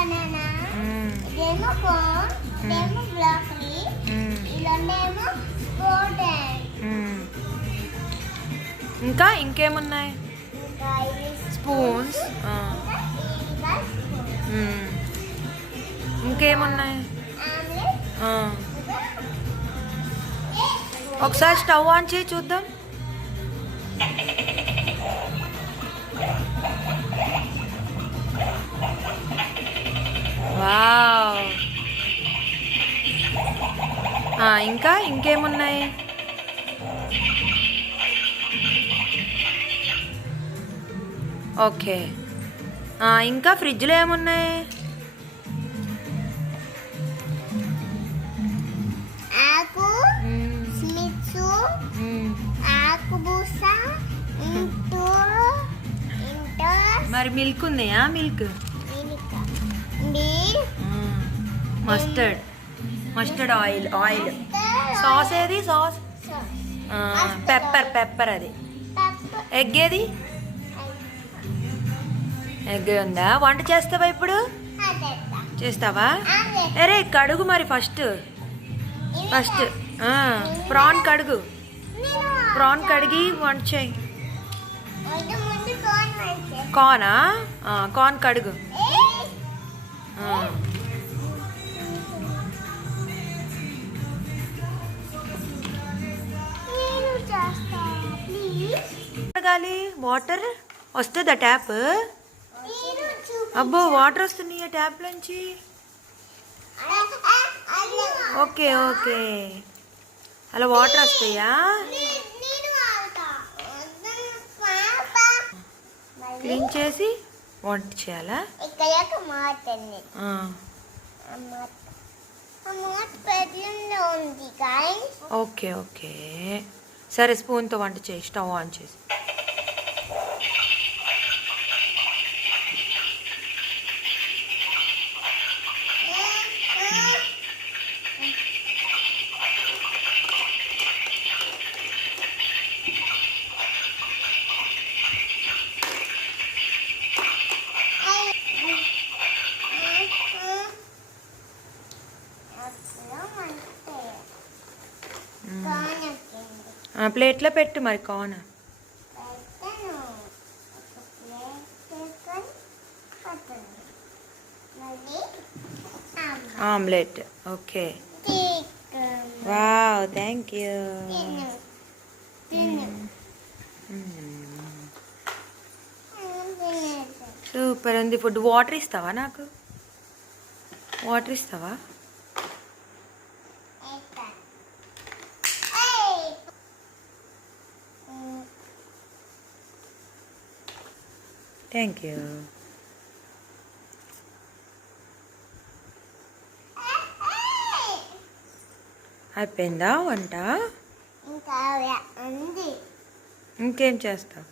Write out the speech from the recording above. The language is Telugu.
బనానా, ఇదేమో కార్న్, ఇదేమో బ్రోకలీ, ఇలానేమో స్పోటెడ్. ఇంకా ఇంకేమున్నాయి? ఇంకా స్పూన్స్. ఇంకేమున్నాయి? ఒకసారి స్టవ్ ఆన్ చేయి చూద్దాం. వావ్. ఇంకా ఇంకేమున్నాయి? ఓకే. ఇంకా ఫ్రిడ్జ్లో ఏమున్నాయి? ఆకు, స్మిట్స్, ఆకు బూస, మరి మిల్క్ ఉన్నాయా? Milk, mustard oil. సాస్ ఏది? సాస్ పెప్పర్ అది. ఎగ్ ఏది? ఎగ్ ఉందా? వంట చేస్తావా ఇప్పుడు? చేస్తావా? అరే కడుగు మరి ఫస్ట్ ప్రాన్ కడుగు. ప్రాన్ కడిగి వంట చేయి. కార్నా? కార్న్ కడుగు. కడగాలి. వాటర్ వస్తుందా ట్యాప్? అబ్బో వాటర్ వస్తున్నాయి ట్యాప్ నుంచి. ఓకే ఓకే, అలా వాటర్ వస్తాయా? క్లీన్ చేసి వంట చేయాలా? ఓకే ఓకే, సరే స్పూన్తో వంట చేయి. స్టవ్ ఆన్ చేసి. ప్లేట్లో పెట్టు మరి corn. Omelette. Okay. Wow, thank you. Super ఉంది ఫుడ్. వాటర్ ఇస్తావా నాకు? వాటర్ ఇస్తావా? Thank you. అయిపోయిందా వంట? ఇంకేం చేస్తావు?